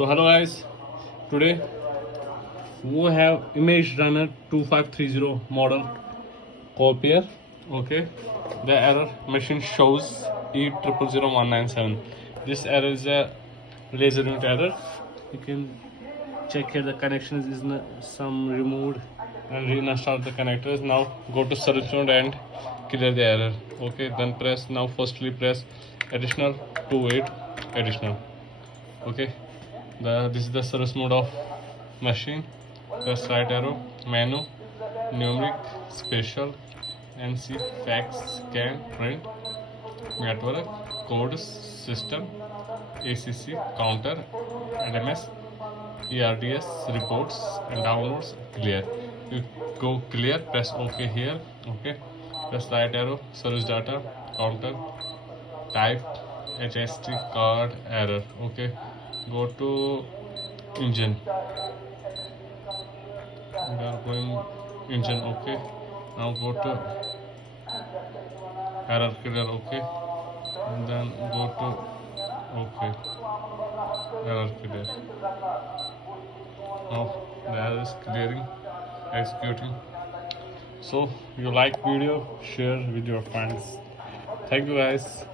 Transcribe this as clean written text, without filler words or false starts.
So hello guys, today we have ImageRunner 2530 model copier. Okay, the error machine shows E000197. This error is a laser unit error. You can check here the connections is some removed and reinstall the connectors. Now go to service mode and clear the error. Okay, then firstly press additional 28 additional. Okay, this is the service mode of machine. Press right arrow, menu, numeric, special, NC, fax, scan, print, network, codes, system, ACC, counter, LMS, ERDS, reports and downloads, clear. You go clear, press OK here. Okay, press right arrow, service data, counter, type HST card error. Okay, go to engine. We are going engine. Okay, now go to error clear. Okay, and then go to okay, error clear. Now the error is clearing, executing. So you like video, share with your friends. Thank you guys.